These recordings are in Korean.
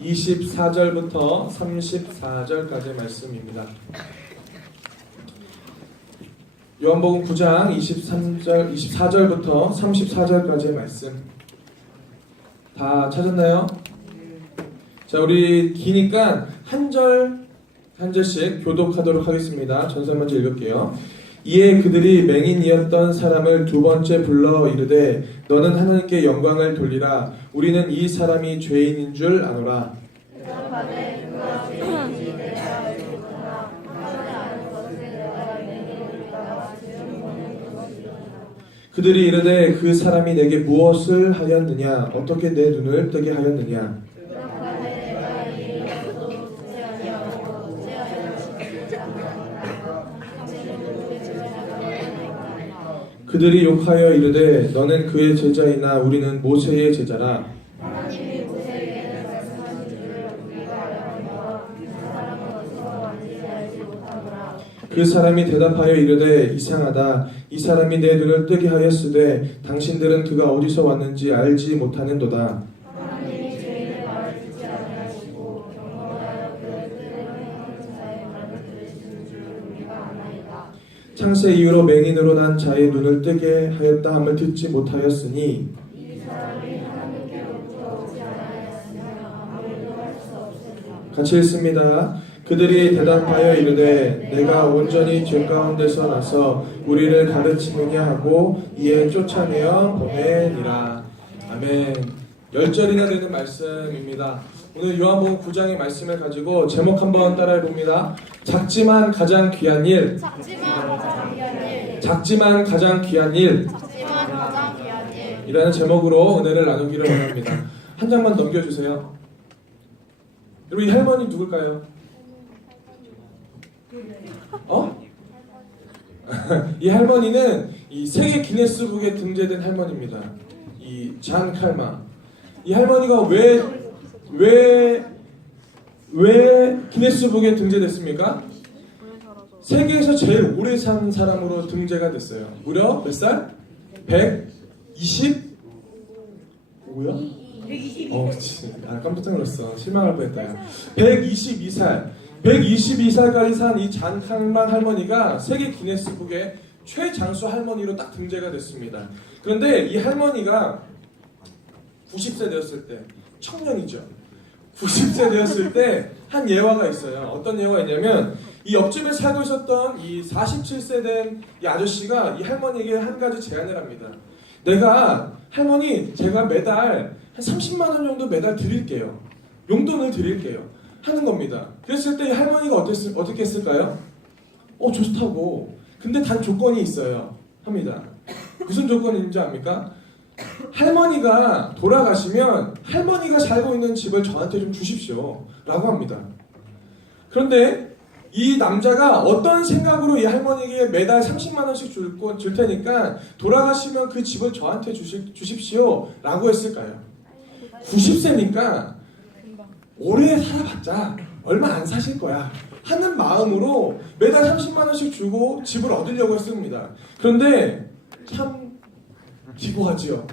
24절부터 34절까지의 말씀입니다. 요한복음 9장 24절부터 34절까지의 말씀 다 찾았나요? 자, 우리 기니까 한 절씩 교독하도록 하겠습니다. 전서 먼저 읽을게요. 이에 그들이 맹인이었던 사람을 두 번째 불러 이르되 너는 하나님께 영광을 돌리라. 우리는 이 사람이 죄인인 줄 아노라. 그들이 이르되 그 사람이 내게 무엇을 하였느냐? 어떻게 내 눈을 뜨게 하였느냐? 그들이 욕하여 이르되 너는 그의 제자이나 우리는 모세의 제자라. 그 사람이 대답하여 이르되 이상하다. 이 사람이 내 눈을 뜨게 하였으되 당신들은 그가 어디서 왔는지 알지 못하는도다. 창세 이후로 맹인으로 난 자의 눈을 뜨게 하였다 함을 듣지 못하였으니 같이 읽습니다. 그들이 대답하여 이르되 내가 온전히 죄 가운데서 나서 우리를 가르치느냐 하고 이에 쫓아내어 보내니라. 아멘. 10절이나 되는 말씀입니다. 오늘 요한복음 9장의 말씀을 가지고 제목 한번 따라해 봅니다. 작지만 가장 귀한 일. 작지만 가장 귀한 일. 이라는 제목으로 은혜를 나누기를 원합니다. 한 장만 넘겨주세요. 여러분, 이 할머니 누굴까요? 이 할머니는 이 세계 기네스북에 등재된 할머니입니다. 이 잔 칼마. 이 할머니가 왜 기네스북에 등재됐습니까? 세계에서 제일 오래 산 사람으로 등재가 됐어요. 무려 몇 살? 120? 뭐야? 122. 깜짝 놀랐어. 실망할 뻔했다. 122살. 122살까지 산 이 잔 칼만 할머니가 세계 기네스북에 최장수 할머니로 딱 등재가 됐습니다. 그런데 이 할머니가 90세 되었을 때, 청년이죠. 90세 되었을 때 한 예화가 있어요. 어떤 예화가 있냐면 이 옆집에 살고 있었던 이 47세 된 이 아저씨가 이 할머니에게 한 가지 제안을 합니다. 할머니 제가 매달 한 30만 원 정도 매달 드릴게요. 용돈을 드릴게요. 하는 겁니다. 그랬을 때 이 할머니가 어떻게 했을까요? 좋다고. 근데 단 조건이 있어요. 합니다. 무슨 조건인지 압니까? 할머니가 돌아가시면 할머니가 살고 있는 집을 저한테 좀 주십시오. 라고 합니다. 그런데 이 남자가 어떤 생각으로 이 할머니에게 매달 30만 원씩 줄 테니까 돌아가시면 그 집을 저한테 주십시오. 라고 했을까요? 90세니까 오래 살아봤자 얼마 안 사실 거야 하는 마음으로 매달 30만 원씩 주고 집을 얻으려고 했습니다. 그런데 참 기고하지요.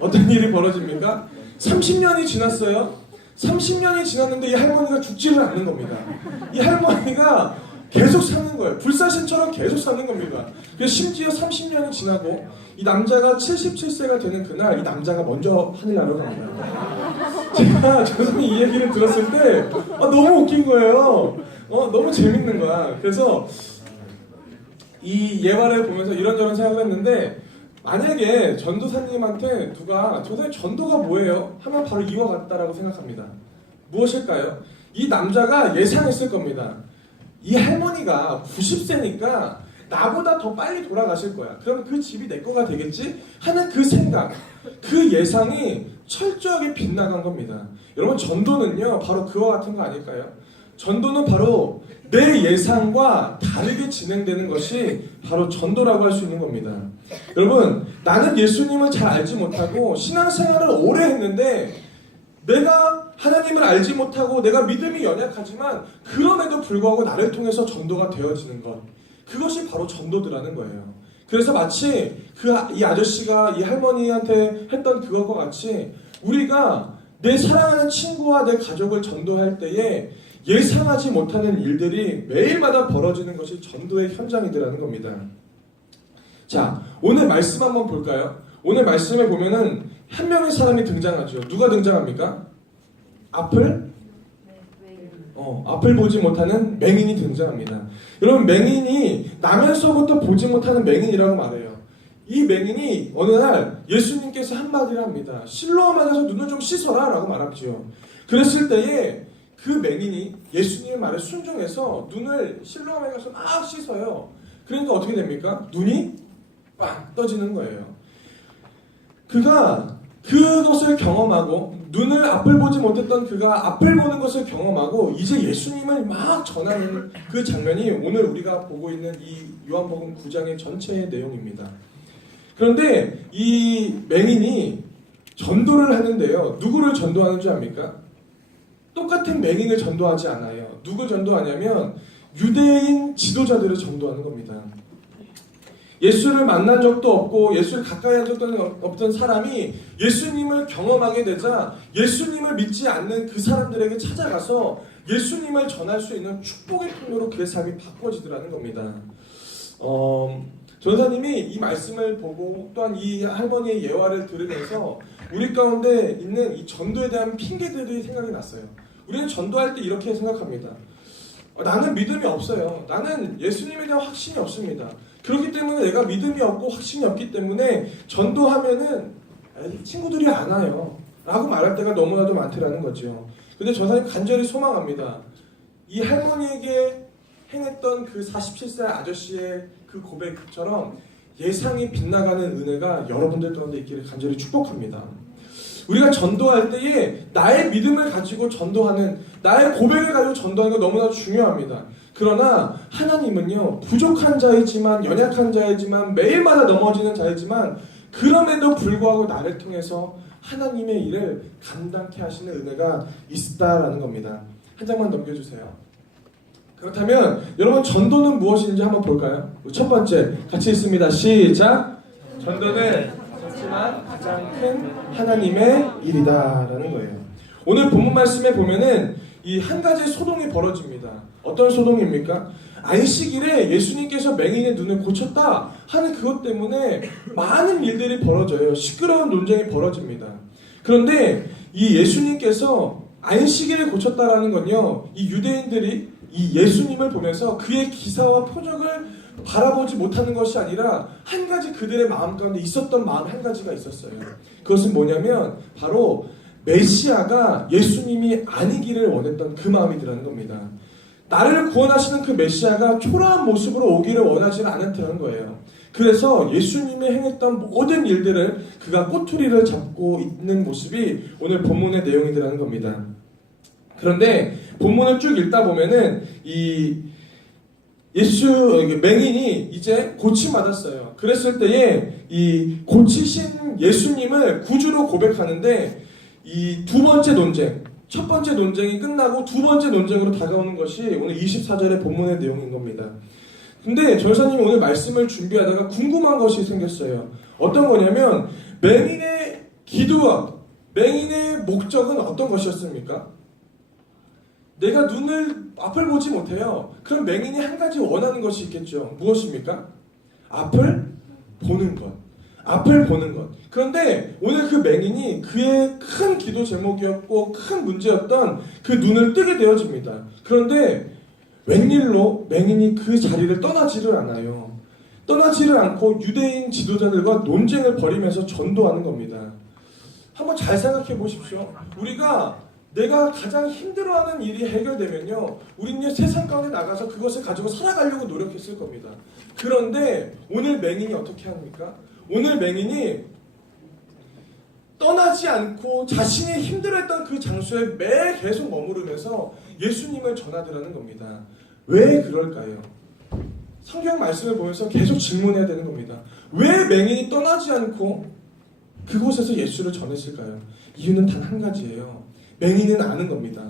어떤 일이 벌어집니까? 30년이 지났어요. 30년이 지났는데 이 할머니가 죽지를 않는 겁니다. 이 할머니가 계속 사는 거예요. 불사신처럼 계속 사는 겁니다. 그래서 심지어 30년이 지나고 이 남자가 77세가 되는 그날 이 남자가 먼저 하늘나라로 갑니다. 제가 저선이 이 얘기를 들었을 때 너무 웃긴 거예요. 너무 재밌는 거야. 그래서 이 예화를 보면서 이런저런 생각을 했는데 만약에 전도사님한테 누가 전도사님 전도가 뭐예요? 하면 바로 이와 같다라고 생각합니다. 무엇일까요? 이 남자가 예상했을 겁니다. 이 할머니가 90세니까 나보다 더 빨리 돌아가실 거야. 그러면 그 집이 내 거가 되겠지? 하는 그 생각, 그 예상이 철저하게 빗나간 겁니다. 여러분, 전도는요 바로 그와 같은 거 아닐까요? 전도는 바로 내 예상과 다르게 진행되는 것이 바로 전도라고 할 수 있는 겁니다. 여러분, 나는 예수님을 잘 알지 못하고 신앙생활을 오래 했는데 내가 하나님을 알지 못하고 내가 믿음이 연약하지만 그럼에도 불구하고 나를 통해서 전도가 되어지는 것, 그것이 바로 전도들하는 거예요. 그래서 마치 이 아저씨가 이 할머니한테 했던 그것과 같이 우리가 내 사랑하는 친구와 내 가족을 전도할 때에 예상하지 못하는 일들이 매일마다 벌어지는 것이 전도의 현장이라는 겁니다. 자, 오늘 말씀 한번 볼까요? 오늘 말씀에 보면은 한 명의 사람이 등장하죠. 누가 등장합니까? 앞을 보지 못하는 맹인이 등장합니다. 여러분, 맹인이 나면서부터 보지 못하는 맹인이라고 말해요. 이 맹인이 어느 날 예수님께서 한마디를 합니다. 실로암에 가서 눈을 좀 씻어라 라고 말하죠. 그랬을 때에 그 맹인이 예수님의 말에 순종해서 눈을 실로암에 가서 막 씻어요. 그러니까 어떻게 됩니까? 눈이 빵 떠지는 거예요. 그가 그것을 경험하고 눈을 앞을 보지 못했던 그가 앞을 보는 것을 경험하고 이제 예수님을 막 전하는 그 장면이 오늘 우리가 보고 있는 이 요한복음 9장의 전체의 내용입니다. 그런데 이 맹인이 전도를 하는데요. 누구를 전도하는 줄 압니까? 똑같은 맹인을 전도하지 않아요. 누굴 전도하냐면 유대인 지도자들을 전도하는 겁니다. 예수를 만난 적도 없고 예수를 가까이 한 적도 없던 사람이 예수님을 경험하게 되자 예수님을 믿지 않는 그 사람들에게 찾아가서 예수님을 전할 수 있는 축복의 통로로 그의 삶이 바꿔지더라는 겁니다. 전사님이 이 말씀을 보고 또한 이 할머니의 예화를 들으면서 우리 가운데 있는 이 전도에 대한 핑계들이 생각이 났어요. 우리는 전도할 때 이렇게 생각합니다. 나는 믿음이 없어요. 나는 예수님에 대한 확신이 없습니다. 그렇기 때문에 내가 믿음이 없고 확신이 없기 때문에 전도하면은 친구들이 안 와요 라고 말할 때가 너무나도 많더라는 거죠. 근데 전사님 간절히 소망합니다. 이 할머니에게 행했던 그 47살 아저씨의 그 고백처럼 예상이 빗나가는 은혜가 여러분들 가운데 있기를 간절히 축복합니다. 우리가 전도할 때에 나의 믿음을 가지고 전도하는, 나의 고백을 가지고 전도하는 거 너무나 중요합니다. 그러나 하나님은요, 부족한 자이지만, 연약한 자이지만, 매일마다 넘어지는 자이지만 그럼에도 불구하고 나를 통해서 하나님의 일을 감당케 하시는 은혜가 있다라는 겁니다. 한 장만 넘겨주세요. 그렇다면 여러분, 전도는 무엇인지 한번 볼까요? 첫 번째 같이 있습니다. 시작. 전도는 작지만 가장 큰 하나님의 일이다라는 거예요. 오늘 본문 말씀에 보면은 이 한 가지 소동이 벌어집니다. 어떤 소동입니까? 안식일에 예수님께서 맹인의 눈을 고쳤다 하는 그것 때문에 많은 일들이 벌어져요. 시끄러운 논쟁이 벌어집니다. 그런데 이 예수님께서 안식일을 고쳤다라는 건요, 이 유대인들이 이 예수님을 보면서 그의 기사와 표적을 바라보지 못하는 것이 아니라 한 가지 그들의 마음 가운데 있었던 마음 한 가지가 있었어요. 그것은 뭐냐면 바로 메시아가 예수님이 아니기를 원했던 그 마음이더라는 겁니다. 나를 구원하시는 그 메시아가 초라한 모습으로 오기를 원하지는 않았다는 거예요. 그래서 예수님이 행했던 모든 일들을 그가 꼬투리를 잡고 있는 모습이 오늘 본문의 내용이라는 겁니다. 그런데 본문을 쭉 읽다 보면은 이 맹인이 이제 고침받았어요. 그랬을 때에 이 고치신 예수님을 구주로 고백하는데 이 두 번째 논쟁, 첫 번째 논쟁이 끝나고 두 번째 논쟁으로 다가오는 것이 오늘 24절의 본문의 내용인 겁니다. 근데 전사님이 오늘 말씀을 준비하다가 궁금한 것이 생겼어요. 어떤 거냐면 맹인의 기도와 맹인의 목적은 어떤 것이었습니까? 내가 눈을 앞을 보지 못해요. 그럼 맹인이 한 가지 원하는 것이 있겠죠. 무엇입니까? 앞을 보는 것. 앞을 보는 것. 그런데 오늘 그 맹인이 그의 큰 기도 제목이었고 큰 문제였던 그 눈을 뜨게 되어집니다. 그런데 웬일로 맹인이 그 자리를 떠나지를 않아요. 떠나지를 않고 유대인 지도자들과 논쟁을 벌이면서 전도하는 겁니다. 한번 잘 생각해 보십시오. 우리가 내가 가장 힘들어하는 일이 해결되면요, 우리는 세상 가운데 나가서 그것을 가지고 살아가려고 노력했을 겁니다. 그런데 오늘 맹인이 어떻게 합니까? 오늘 맹인이 떠나지 않고 자신이 힘들어했던 그 장소에 매일 계속 머무르면서 예수님을 전하더라는 겁니다. 왜 그럴까요? 성경 말씀을 보면서 계속 질문해야 되는 겁니다. 왜 맹인이 떠나지 않고 그곳에서 예수를 전했을까요? 이유는 단 한 가지예요. 맹인은 아는 겁니다.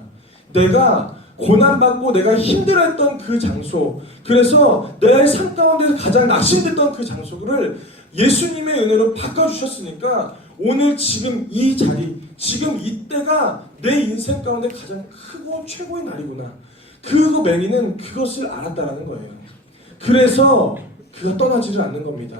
내가 고난받고 내가 힘들어했던 그 장소, 그래서 내 삶 가운데서 가장 낙심됐던 그 장소를 예수님의 은혜로 바꿔주셨으니까 오늘 지금 이 자리, 지금 이때가 내 인생 가운데 가장 크고 최고의 날이구나. 그 매니는 그것을 알았다라는 거예요. 그래서 그가 떠나지를 않는 겁니다.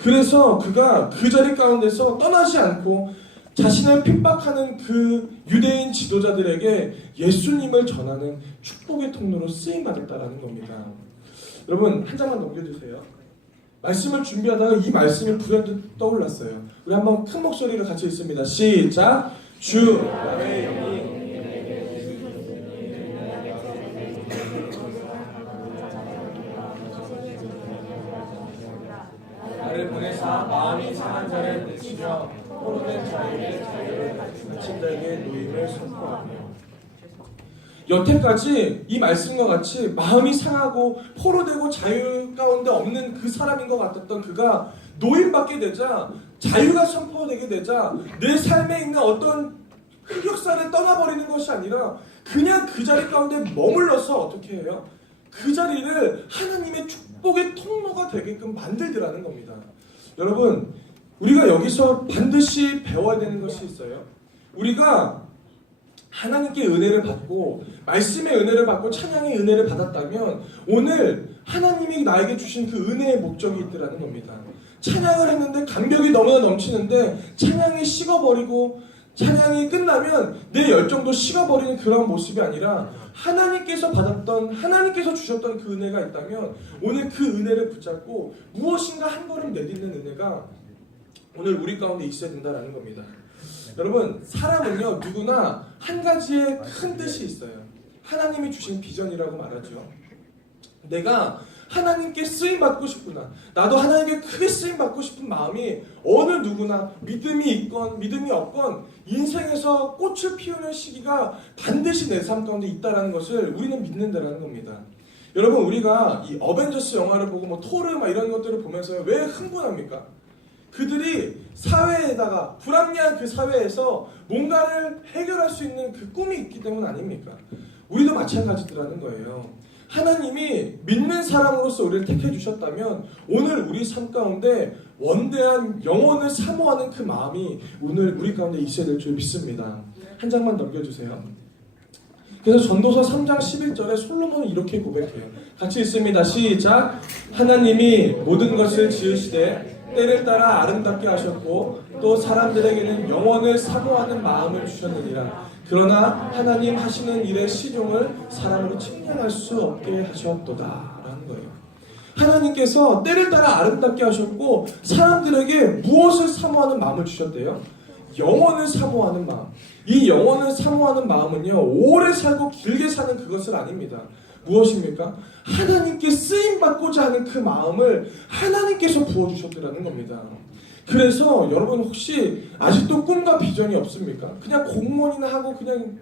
그래서 그가 그 자리 가운데서 떠나지 않고 자신을 핍박하는 그 유대인 지도자들에게 예수님을 전하는 축복의 통로로 쓰임받았다라는 겁니다. 여러분 한 장만 넘겨주세요. 말씀을 준비하다가 이 말씀이 불현듯 떠올랐어요. 우리 한번 큰 목소리로 같이 읽습니다. 시작. 주 나의 영이 나를 보내사 마음이 상한 자를 내치며 포로된 자에게 자유를 갇힌 자에게 노임을 선포하며. 여태까지 이 말씀과 같이 마음이 상하고 포로되고 자유 가운데 없는 그 사람인 것 같았던 그가 노임받게 되자, 자유가 선포되게 되자 내 삶에 있는 어떤 흑역사를 떠나버리는 것이 아니라 그냥 그 자리 가운데 머물러서 어떻게 해요? 그 자리를 하나님의 축복의 통로가 되게끔 만들더라는 겁니다. 여러분, 우리가 여기서 반드시 배워야 되는 것이 있어요. 우리가 하나님께 은혜를 받고 말씀의 은혜를 받고 찬양의 은혜를 받았다면 오늘 하나님이 나에게 주신 그 은혜의 목적이 있더라는 겁니다. 찬양을 했는데 감격이 너무나 넘치는데 찬양이 식어버리고 찬양이 끝나면 내 열정도 식어버리는 그런 모습이 아니라 하나님께서 받았던, 하나님께서 주셨던 그 은혜가 있다면 오늘 그 은혜를 붙잡고 무엇인가 한 걸음 내딛는 은혜가 오늘 우리 가운데 있어야 된다는 겁니다. 여러분, 사람은요 누구나 한 가지의 큰 뜻이 있어요. 하나님이 주신 비전이라고 말하죠. 내가 하나님께 쓰임받고 싶구나, 나도 하나님께 크게 쓰임받고 싶은 마음이 어느 누구나 믿음이 있건 믿음이 없건 인생에서 꽃을 피우는 시기가 반드시 내 삶 가운데 있다는 것을 우리는 믿는다는 겁니다. 여러분, 우리가 이 어벤져스 영화를 보고 뭐 토르 막 이런 것들을 보면서 왜 흥분합니까? 그들이 사회에다가 불합리한 그 사회에서 뭔가를 해결할 수 있는 그 꿈이 있기 때문 아닙니까? 우리도 마찬가지더라는 거예요. 하나님이 믿는 사람으로서 우리를 택해 주셨다면 오늘 우리 삶 가운데 원대한 영혼을 사모하는 그 마음이 오늘 우리 가운데 있어야 될 줄 믿습니다. 한 장만 넘겨주세요. 그래서 전도서 3장 11절에 솔로몬은 이렇게 고백해요. 같이 읽습니다. 시작. 하나님이 모든 것을 지으시되 때를 따라 아름답게 하셨고 또 사람들에게는 영원을 사모하는 마음을 주셨느니라. 그러나 하나님 하시는 일의 시종을 사람으로 측량할 수 없게 하셨도다 라는 거예요. 하나님께서 때를 따라 아름답게 하셨고 사람들에게 무엇을 사모하는 마음을 주셨대요? 영원을 사모하는 마음. 이 영원을 사모하는 마음은요 오래 살고 길게 사는 그것은 아닙니다. 무엇입니까? 하나님께 쓰임받고자 하는 그 마음을 하나님께서 부어주셨더라는 겁니다. 그래서 여러분 혹시 아직도 꿈과 비전이 없습니까? 그냥 공무원이나 하고 그냥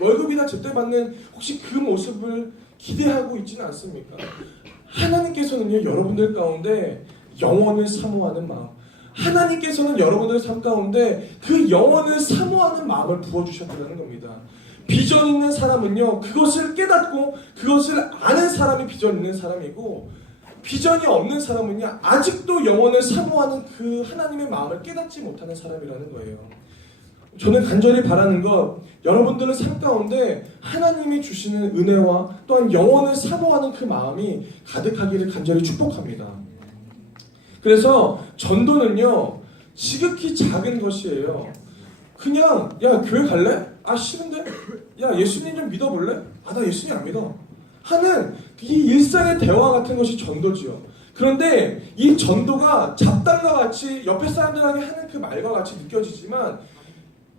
월급이나 제때 받는 혹시 그 모습을 기대하고 있지는 않습니까? 하나님께서는요 여러분들 가운데 영원을 사모하는 마음, 하나님께서는 여러분들 삶 가운데 그 영원을 사모하는 마음을 부어주셨다는 겁니다. 비전 있는 사람은요 그것을 깨닫고 그것을 아는 사람이 비전 있는 사람이고, 비전이 없는 사람은요 아직도 영원을 사모하는 그 하나님의 마음을 깨닫지 못하는 사람이라는 거예요. 저는 간절히 바라는 것, 여러분들은 삶 가운데 하나님이 주시는 은혜와 또한 영원을 사모하는 그 마음이 가득하기를 간절히 축복합니다. 그래서 전도는요 지극히 작은 것이에요. 그냥 야 교회 갈래? 아 싫은데? 야 예수님 좀 믿어볼래? 아 나 예수님 안 믿어 하는 이 일상의 대화 같은 것이 전도지요. 그런데 이 전도가 잡담과 같이 옆에 사람들에게 하는 그 말과 같이 느껴지지만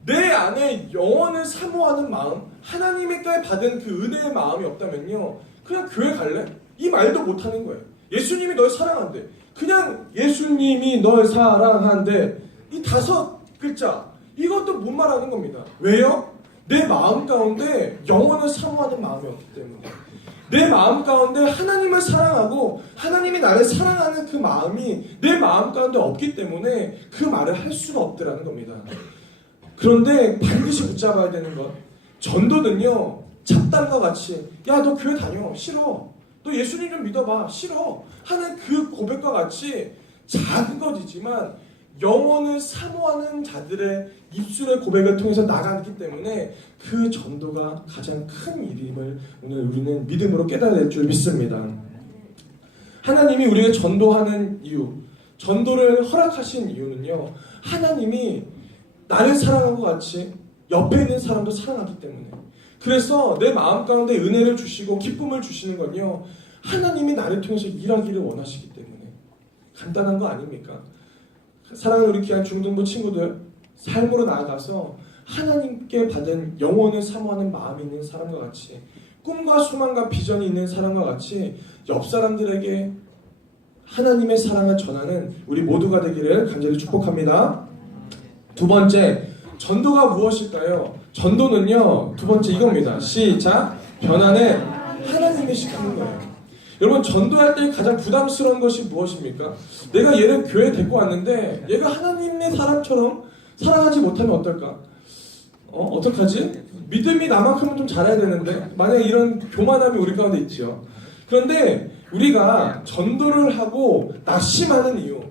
내 안에 영원을 사모하는 마음, 하나님께 받은 그 은혜의 마음이 없다면요 그냥 교회 갈래? 이 말도 못하는 거예요. 예수님이 널 사랑한대. 그냥 예수님이 널 사랑한대. 이 5글자 이것도 못 말하는 겁니다. 왜요? 내 마음 가운데 영원을 사모하는 마음이 없기 때문에. 내 마음 가운데 하나님을 사랑하고 하나님이 나를 사랑하는 그 마음이 내 마음 가운데 없기 때문에 그 말을 할 수가 없더라는 겁니다. 그런데 반드시 붙잡아야 되는 것, 전도는요 잡담과 같이 야 너 교회 다녀 싫어, 너 예수님 좀 믿어봐 싫어 하는 그 고백과 같이 작은 것이지만 영혼을 사모하는 자들의 입술의 고백을 통해서 나가기 때문에 그 전도가 가장 큰 일임을 오늘 우리는 믿음으로 깨달아야 될 줄 믿습니다. 하나님이 우리에게 전도하는 이유, 전도를 허락하신 이유는요, 하나님이 나를 사랑한 것 같이 옆에 있는 사람도 사랑하기 때문에, 그래서 내 마음 가운데 은혜를 주시고 기쁨을 주시는 건요, 하나님이 나를 통해서 일하기를 원하시기 때문에. 간단한 거 아닙니까? 사랑하는 우리 귀한 중등부 친구들, 삶으로 나아가서 하나님께 받은 영혼을 사모하는 마음이 있는 사람과 같이, 꿈과 소망과 비전이 있는 사람과 같이 옆 사람들에게 하나님의 사랑을 전하는 우리 모두가 되기를 간절히 축복합니다. 두 번째, 전도가 무엇일까요? 전도는요, 두 번째 이겁니다. 시작! 변화는 하나님이 시키는 거예요. 여러분, 전도할 때 가장 부담스러운 것이 무엇입니까? 내가 얘를 교회에 데리고 왔는데 얘가 하나님의 사람처럼 살아가지 못하면 어떨까? 어떡하지? 믿음이 나만큼은 좀 잘해야 되는데, 만약에 이런 교만함이 우리 가운데 있죠. 그런데 우리가 전도를 하고 낙심하는 이유,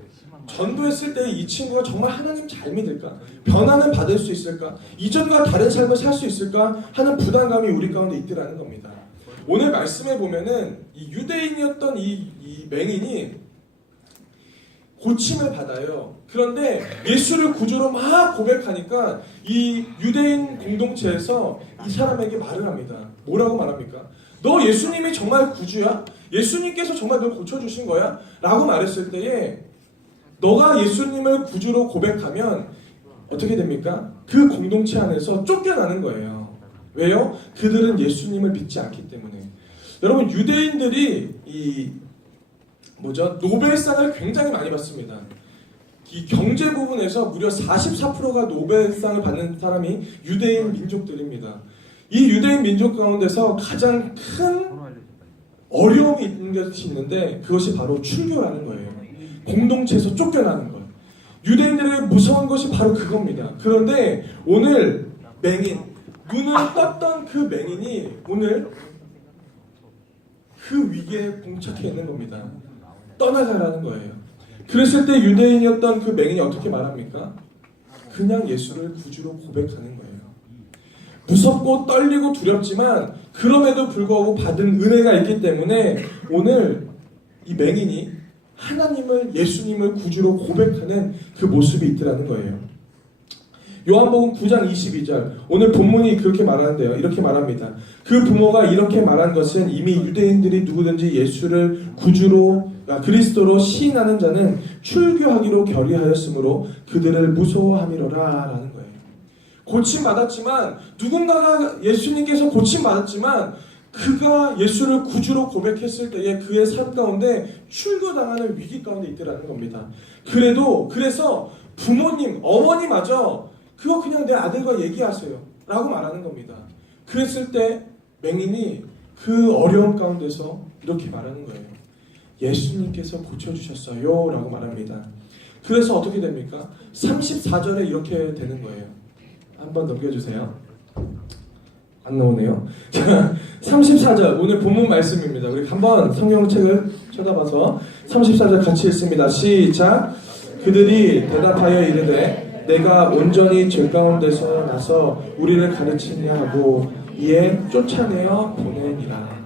전도했을 때 이 친구가 정말 하나님 잘 믿을까? 변화는 받을 수 있을까? 이전과 다른 삶을 살 수 있을까? 하는 부담감이 우리 가운데 있더라는 겁니다. 오늘 말씀에 보면은 이 유대인이었던 이 맹인이 고침을 받아요. 그런데 예수를 구주로 막 고백하니까 이 유대인 공동체에서 이 사람에게 말을 합니다. 뭐라고 말합니까? 너 예수님이 정말 구주야? 예수님께서 정말 널 고쳐주신 거야? 라고 말했을 때에 너가 예수님을 구주로 고백하면 어떻게 됩니까? 그 공동체 안에서 쫓겨나는 거예요. 왜요? 그들은 예수님을 믿지 않기 때문에. 여러분, 유대인들이 노벨상을 굉장히 많이 받습니다. 이 경제 부분에서 무려 44%가 노벨상을 받는 사람이 유대인 민족들입니다. 이 유대인 민족 가운데서 가장 큰 어려움이 있는 것이 있는데, 그것이 바로 출교라는 거예요. 공동체에서 쫓겨나는 거예요. 유대인들에게 무서운 것이 바로 그겁니다. 그런데 오늘 맹인, 눈을 떴던 그 맹인이 오늘 그 위기에 봉착해 있는 겁니다. 떠나가라는 거예요. 그랬을 때 유대인이었던 그 맹인이 어떻게 말합니까? 그냥 예수를 구주로 고백하는 거예요. 무섭고 떨리고 두렵지만 그럼에도 불구하고 받은 은혜가 있기 때문에 오늘 이 맹인이 하나님을, 예수님을 구주로 고백하는 그 모습이 있더라는 거예요. 요한복음 9장 22절, 오늘 본문이 그렇게 말하는데요. 이렇게 말합니다. 그 부모가 이렇게 말한 것은 이미 유대인들이 누구든지 예수를 구주로, 그리스도로 시인하는 자는 출교하기로 결의하였으므로 그들을 무서워함이로라 라는 거예요. 고침받았지만, 누군가가 예수님께서 고침받았지만 그가 예수를 구주로 고백했을 때에 그의 삶 가운데 출교당하는 위기 가운데 있더라는 겁니다. 그래서 부모님, 어머니마저 그거 그냥 내 아들과 얘기하세요 라고 말하는 겁니다. 그랬을 때 맹인이 그 어려움 가운데서 이렇게 말하는 거예요. 예수님께서 고쳐주셨어요 라고 말합니다. 그래서 어떻게 됩니까? 34절에 이렇게 되는 거예요. 한번 넘겨주세요. 안 나오네요. 자, 34절 오늘 본문 말씀입니다. 우리 한번 성경책을 쳐다봐서 34절 같이 읽습니다. 시작. 그들이 대답하여 이르되 내가 온전히 죄 가운데서 나서 우리를 가르치냐 하고 이에 쫓아내어 보내니라.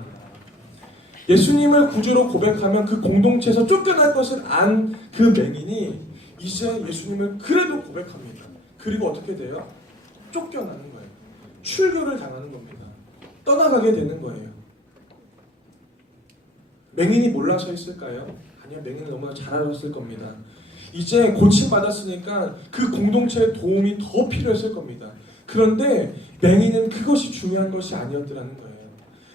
예수님을 구주로 고백하면 그 공동체에서 쫓겨날 것을 안 그 맹인이 이제 예수님을 그래도 고백합니다. 그리고 어떻게 돼요? 쫓겨나는 거예요. 출교를 당하는 겁니다. 떠나가게 되는 거예요. 맹인이 몰라서 했을까요? 아니요, 맹인은 너무나 잘 알았을 겁니다. 이제 고침받았으니까 그 공동체의 도움이 더 필요했을 겁니다. 그런데 맹인은 그것이 중요한 것이 아니었더라는 거예요.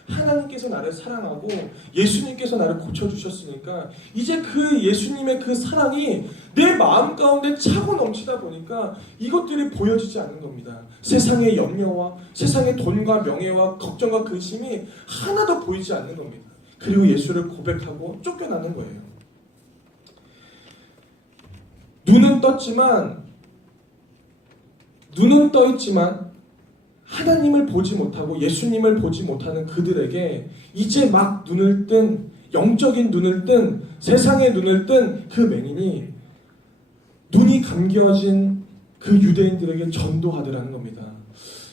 하나님께서 나를 사랑하고 예수님께서 나를 고쳐주셨으니까 이제 그 예수님의 그 사랑이 내 마음 가운데 차고 넘치다 보니까 이것들이 보여지지 않는 겁니다. 세상의 염려와 세상의 돈과 명예와 걱정과 근심이 하나도 보이지 않는 겁니다. 그리고 예수를 고백하고 쫓겨나는 거예요. 눈은 떠 있지만 하나님을 보지 못하고 예수님을 보지 못하는 그들에게 이제 막 눈을 뜬, 영적인 눈을 뜬, 세상의 눈을 뜬 그 맹인이 눈이 감겨진 그 유대인들에게 전도하더라는 겁니다.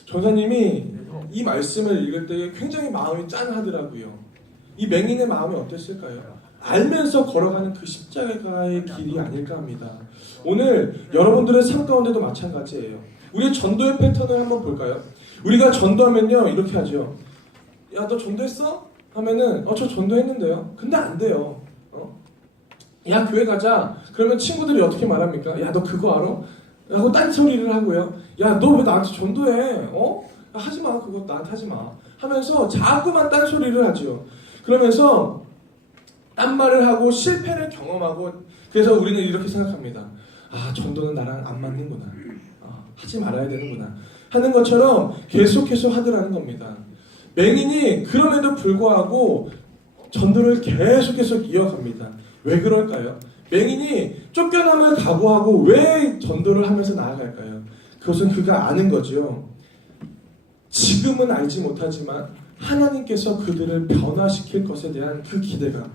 전사님이 이 말씀을 읽을 때 굉장히 마음이 짠하더라고요. 이 맹인의 마음이 어땠을까요? 알면서 걸어가는 그 십자가의 길이 아닐까 합니다. 오늘 여러분들의 삶 가운데도 마찬가지예요. 우리의 전도의 패턴을 한번 볼까요? 우리가 전도하면요 이렇게 하죠. 야, 너 전도했어? 하면은 저 전도했는데요. 근데 안 돼요. 야, 교회 가자. 그러면 친구들이 어떻게 말합니까? 야, 너 그거 알아? 하고 딴소리를 하고요. 야, 너 왜 나한테 전도해? 하지 마. 그거 나한테 하지 마. 하면서 자꾸만 딴소리를 하죠. 그러면서 딴 말을 하고 실패를 경험하고, 그래서 우리는 이렇게 생각합니다. 아, 전도는 나랑 안 맞는구나. 하지 말아야 되는구나. 하는 것처럼 계속해서 하더라는 겁니다. 맹인이 그럼에도 불구하고 전도를 계속해서 이어갑니다. 왜 그럴까요? 맹인이 쫓겨남을 각오하고 왜 전도를 하면서 나아갈까요? 그것은 그가 아는 거죠. 지금은 알지 못하지만 하나님께서 그들을 변화시킬 것에 대한 그 기대감.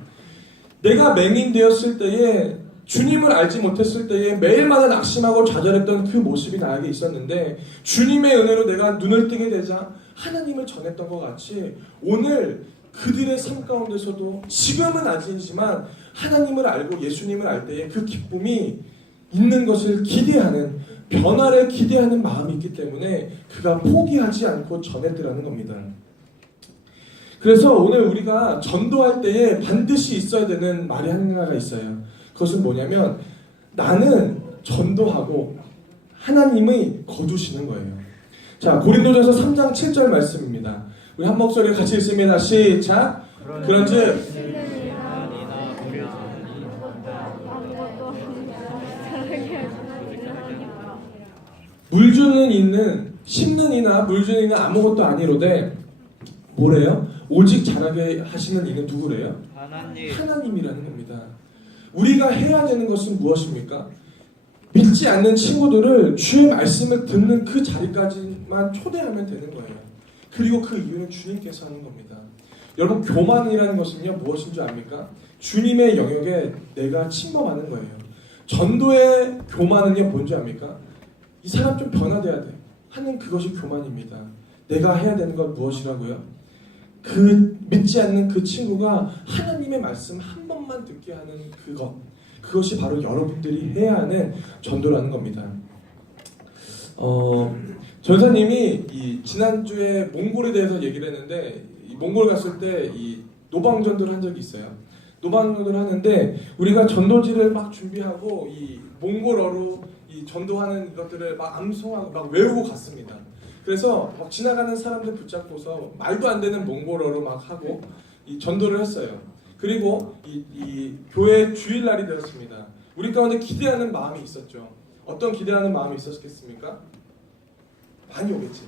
내가 맹인 되었을 때에, 주님을 알지 못했을 때에 매일마다 낙심하고 좌절했던 그 모습이 나에게 있었는데, 주님의 은혜로 내가 눈을 뜨게 되자 하나님을 전했던 것 같이 오늘 그들의 삶 가운데서도 지금은 아니지만 하나님을 알고 예수님을 알 때에 그 기쁨이 있는 것을 기대하는, 변화를 기대하는 마음이 있기 때문에 그가 포기하지 않고 전했더라는 겁니다. 그래서 오늘 우리가 전도할 때에 반드시 있어야 되는 말이 하나가 있어요. 그것은 뭐냐면, 나는 전도하고 하나님의 거두시는 거예요. 자, 고린도전서 3장 7절 말씀입니다. 우리 한 목소리 같이 읽습니다. 시작. 그런즉 물 주는 이는 심는 이나 물 주는 이는 아무것도 아니로되 뭐래요? 오직 자라게 하시는 이는 누구래요? 하나님이라는 겁니다. 우리가 해야 되는 것은 무엇입니까? 믿지 않는 친구들을 주의 말씀을 듣는 그 자리까지만 초대하면 되는 거예요. 그리고 그 이유는 주님께서 하는 겁니다. 여러분, 교만이라는 것은요 무엇인 줄 압니까? 주님의 영역에 내가 침범하는 거예요. 전도의 교만은요 뭔지 압니까? 이 사람 좀 변화돼야 돼 하는 그것이 교만입니다. 내가 해야 되는 건 무엇이라고요? 그 믿지 않는 그 친구가 하나님의 말씀 한 번만 듣게 하는 그것이 바로 여러분들이 해야 하는 전도라는 겁니다. 전사님이 이 지난주에 몽골에 대해서 얘기를 했는데, 이 몽골 갔을 때 이 노방전도를 한 적이 있어요. 노방전도를 하는데 우리가 전도지를 막 준비하고 이 몽골어로 이 전도하는 것들을 막 암송하고 막 외우고 갔습니다. 그래서 막 지나가는 사람들 붙잡고서 말도 안 되는 몽골어로 막 하고 이 전도를 했어요. 그리고 이 교회 주일날이 되었습니다. 우리 가운데 기대하는 마음이 있었죠. 어떤 기대하는 마음이 있었겠습니까? 많이 오겠지.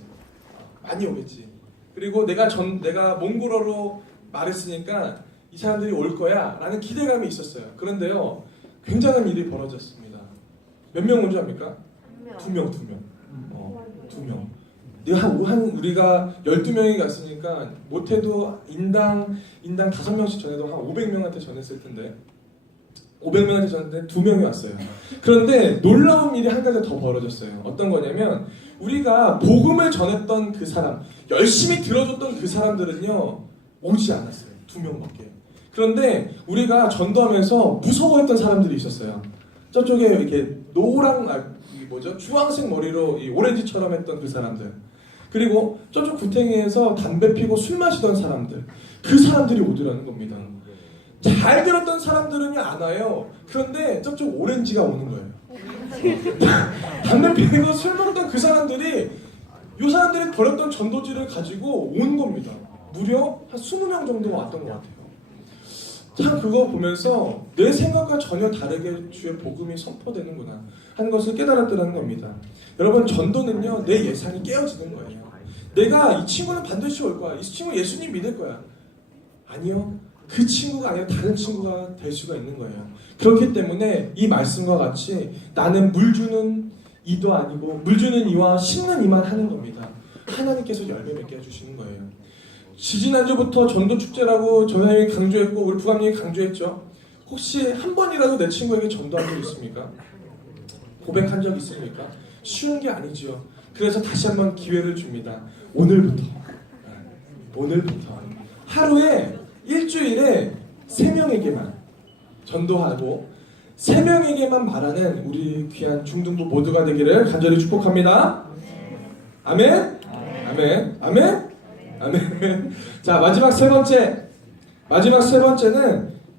많이 오겠지. 그리고 내가 몽골어로 말했으니까 이 사람들이 올 거야 라는 기대감이 있었어요. 그런데요, 굉장한 일이 벌어졌습니다. 몇 명 온 줄 압니까? 2명. 2명. 우리가 12명이 갔으니까 못해도 인당 5명씩 전해도 한 500명한테 전했을 텐데 500명한테 전했는데 2명이 왔어요. 그런데 놀라운 일이 한 가지 더 벌어졌어요. 어떤 거냐면, 우리가 복음을 전했던 그 사람, 열심히 들어줬던 그 사람들은요 오지 않았어요. 2명밖에. 그런데 우리가 전도하면서 무서워했던 사람들이 있었어요. 저쪽에 이렇게 주황색 머리로 이 오렌지처럼 했던 그 사람들, 그리고 저쪽 구탱이에서 담배 피고 술 마시던 사람들, 그 사람들이 오더라는 겁니다. 잘 들었던 사람들은요 안 와요. 그런데 저쪽 오렌지가 오는 거예요. 담배 피고 술 먹던 그 사람들이 이 사람들이 버렸던 전도지를 가지고 온 겁니다. 무려 한 20명 정도가 왔던 것 같아요. 참 그거 보면서 내 생각과 전혀 다르게 주의 복음이 선포되는구나 하는 것을 깨달았더라는 겁니다. 여러분, 전도는요 내 예상이 깨어지는 거예요. 내가 이 친구는 반드시 올 거야, 이 친구 예수님 믿을 거야. 아니요, 그 친구가 아니라 다른 친구가 될 수가 있는 거예요. 그렇기 때문에 이 말씀과 같이 나는 물 주는 이도 아니고 물 주는 이와 심는 이만 하는 겁니다. 하나님께서 열매 맺게 해주시는 거예요. 지지난주부터 전도축제라고 전사님이 강조했고 우리 부감님이 강조했죠. 혹시 한 번이라도 내 친구에게 전도한 적 있습니까? 고백한 적 있습니까? 쉬운 게 아니죠. 그래서 다시 한번 기회를 줍니다. 오늘부터 하루에 일주일에 3명에게만 전도하고 3명에게만 말하는 우리 귀한 중등부 모두가 되기를 간절히 축복합니다. 아멘? 아멘? 아멘? 아멘. 자, 마지막 세 번째는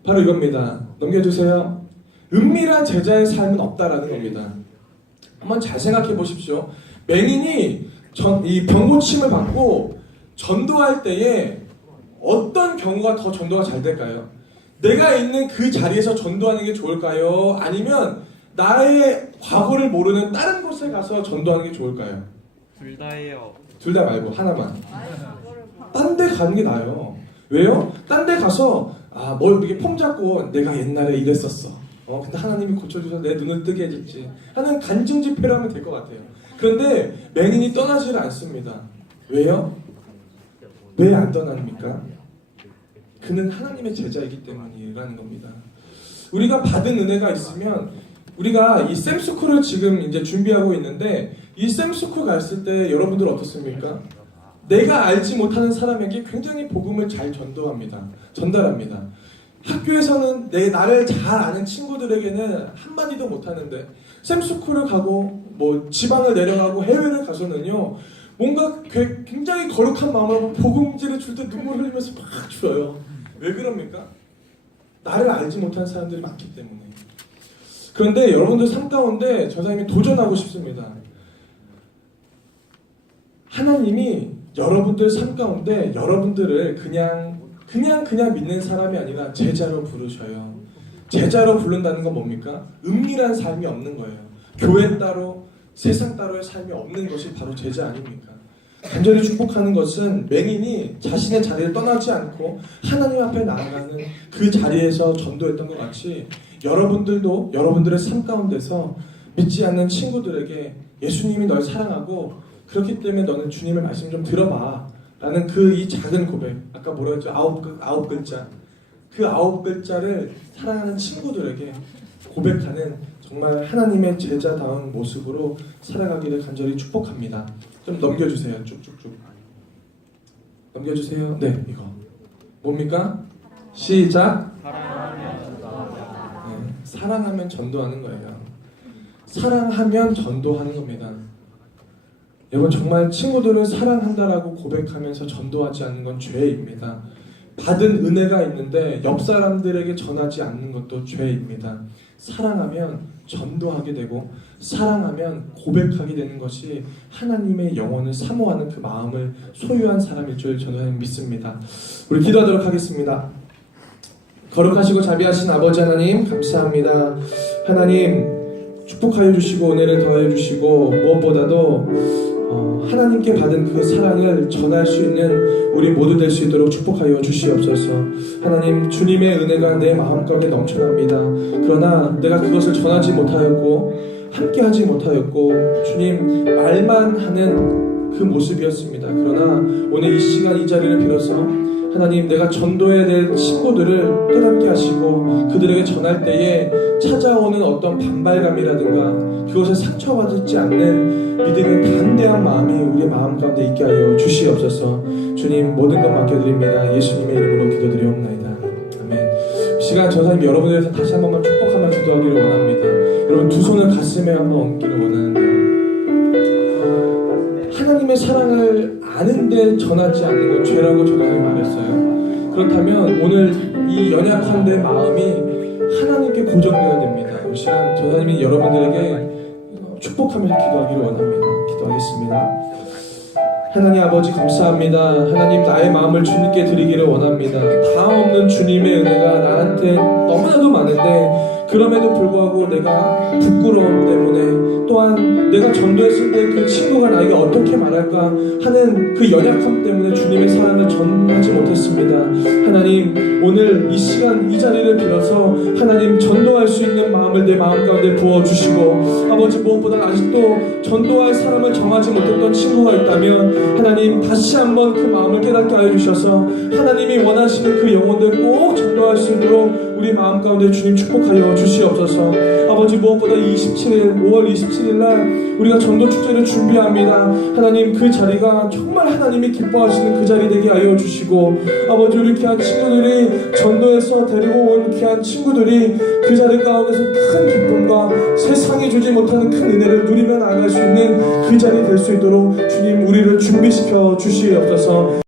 바로 이겁니다. 넘겨주세요. 은밀한 제자의 삶은 없다라는 겁니다. 한번 잘 생각해 보십시오. 맹인이 이 병고침을 받고 전도할 때에 어떤 경우가 더 전도가 잘 될까요? 내가 있는 그 자리에서 전도하는 게 좋을까요? 아니면 나의 과거를 모르는 다른 곳에 가서 전도하는 게 좋을까요? 둘 다예요. 둘 다 말고 하나만. 딴 데 가는 게 나아요. 왜요? 딴 데 가서 뭘 이렇게 폼 잡고 내가 옛날에 이랬었어. 근데 하나님이 고쳐주셔서 내 눈을 뜨게 해줬지 하는 간증 집회를 하면 될 것 같아요. 그런데 맹인이 떠나지를 않습니다. 왜요? 왜 안 떠납니까? 그는 하나님의 제자이기 때문이라는 겁니다. 우리가 받은 은혜가 있으면 우리가 이 샘스쿨을 지금 이제 준비하고 있는데 이 샘스쿨 갔을 때 여러분들 어떻습니까? 내가 알지 못하는 사람에게 굉장히 복음을 잘 전달합니다. 학교에서는 나를 잘 아는 친구들에게는 한마디도 못하는데 샘스쿨을 가고 뭐 지방을 내려가고 해외를 가서는요 뭔가 굉장히 거룩한 마음으로 복음지를 줄 때 눈물 흘리면서 막 줄어요. 왜 그럽니까? 나를 알지 못하는 사람들이 많기 때문에. 그런데 여러분들 삶 가운데 전사님이 도전하고 싶습니다. 하나님이 여러분들 삶 가운데 여러분들을 그냥 믿는 사람이 아니라 제자로 부르셔요. 제자로 부른다는 건 뭡니까? 은밀한 삶이 없는 거예요. 교회 따로 세상 따로의 삶이 없는 것이 바로 제자 아닙니까? 간절히 축복하는 것은 맹인이 자신의 자리를 떠나지 않고 하나님 앞에 나아가는 그 자리에서 전도했던 것 같이 여러분들도 여러분들의 삶 가운데서 믿지 않는 친구들에게 예수님이 널 사랑하고 그렇기 때문에 너는 주님의 말씀 좀 들어봐 라는 이 작은 고백, 아까 뭐라 했죠? 아홉 글자. 그 9글자를 사랑하는 친구들에게 고백하는 정말 하나님의 제자다운 모습으로 살아가기를 간절히 축복합니다. 좀 넘겨주세요. 쭉쭉쭉. 넘겨주세요. 네, 이거. 뭡니까? 시작. 사랑하면 전도하는 거예요. 사랑하면 전도하는 겁니다. 여러분 정말 친구들을 사랑한다라고 고백하면서 전도하지 않는 건 죄입니다. 받은 은혜가 있는데 옆 사람들에게 전하지 않는 것도 죄입니다. 사랑하면 전도하게 되고 사랑하면 고백하게 되는 것이 하나님의 영혼을 사모하는 그 마음을 소유한 사람일 줄 저는 믿습니다. 우리 기도하도록 하겠습니다. 거룩하시고 자비하신 아버지 하나님 감사합니다. 하나님 축복하여 주시고 은혜를 더하여 주시고 무엇보다도 하나님께 받은 그 사랑을 전할 수 있는 우리 모두 될 수 있도록 축복하여 주시옵소서. 하나님 주님의 은혜가 내 마음가에 넘쳐납니다. 그러나 내가 그것을 전하지 못하였고 함께하지 못하였고 주님 말만 하는 그 모습이었습니다. 그러나 오늘 이 시간 이 자리를 빌어서 하나님 내가 전도해야 될 친구들을 깨닫게 하시고 그들에게 전할 때에 찾아오는 어떤 반발감이라든가 그것에 상처받지 않는 믿음의 담대한 마음이 우리의 마음 가운데 있게 하여 주시옵소서. 주님 모든 것 맡겨드립니다. 예수님의 이름으로 기도드리옵나이다. 아멘. 시간 전사님 여러분들에서 다시 한 번만 축복하며 기도하기를 원합니다. 여러분 두 손을 가슴에 한번 얹기를 원하는데요. 하나님의 사랑을 아는데 전하지 않는 건 죄라고 전사님이 말했어요. 그렇다면 오늘 이 연약한 내 마음이 하나님께 고정되어야 됩니다. 이 시간 전사님이 여러분들에게 축복하면서 기도하기를 원합니다. 기도하겠습니다. 하나님 아버지 감사합니다. 하나님 나의 마음을 주님께 드리기를 원합니다. 다 없는 주님의 은혜가 나한테 너무나도 많은데 그럼에도 불구하고 내가 부끄러움 때문에 또한 내가 전도했을 때 그 친구가 나에게 어떻게 말할까 하는 그 연약함 때문에 주님의 사랑을 전하지 못했습니다. 하나님, 오늘 이 시간 이 자리를 빌어서 하나님 전도할 수 있는 마음을 내 마음 가운데 부어주시고, 아버지 무엇보다 아직도 전도할 사람을 정하지 못했던 친구가 있다면 하나님 다시 한번 그 마음을 깨닫게 하여 주셔서 하나님이 원하시는 그 영혼들 꼭 전도할 수 있도록 우리 마음 가운데 주님 축복하여 주시옵소서. 아버지 무엇보다 5월 27일 날 우리가 전도 축제를 준비합니다. 하나님 그 자리가 정말 하나님이 기뻐하시는 그 자리 되게 하여 주시고, 아버지 우리 귀한 친구들이 전도해서 데리고 온 귀한 친구들이 그 자리 가운데서 큰 기쁨과 세상이 주지 못하는 큰 은혜를 누리며 나아갈 수 있는 그 자리 될 수 있도록 주님 우리를 준비시켜 주시옵소서.